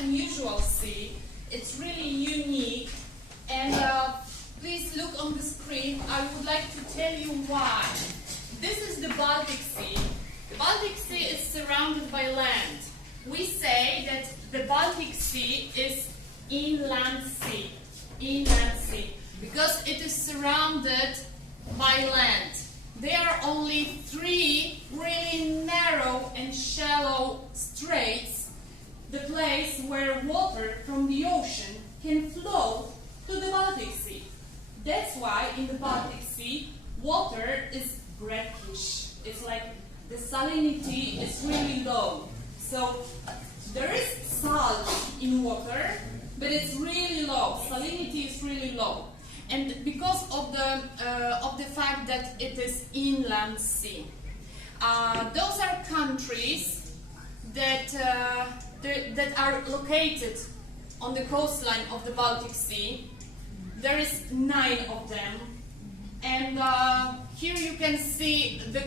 unusual sea. It's really unique, and please look on the screen. I would like to tell you why. This is the Baltic Sea. The Baltic Sea is surrounded by land. We say that the Baltic Sea is inland sea, because it is surrounded by land. There are only 3 really narrow and shallow straits, the place where water from the ocean can flow to the Baltic Sea. That's why in the Baltic Sea, water is brackish. It's like the salinity is really low. So there is salt in water, but it's really low. Salinity is really low. And because of the fact that it is inland sea, those are countries that are located on the coastline of the Baltic Sea. There is 9 of them, and here you can see the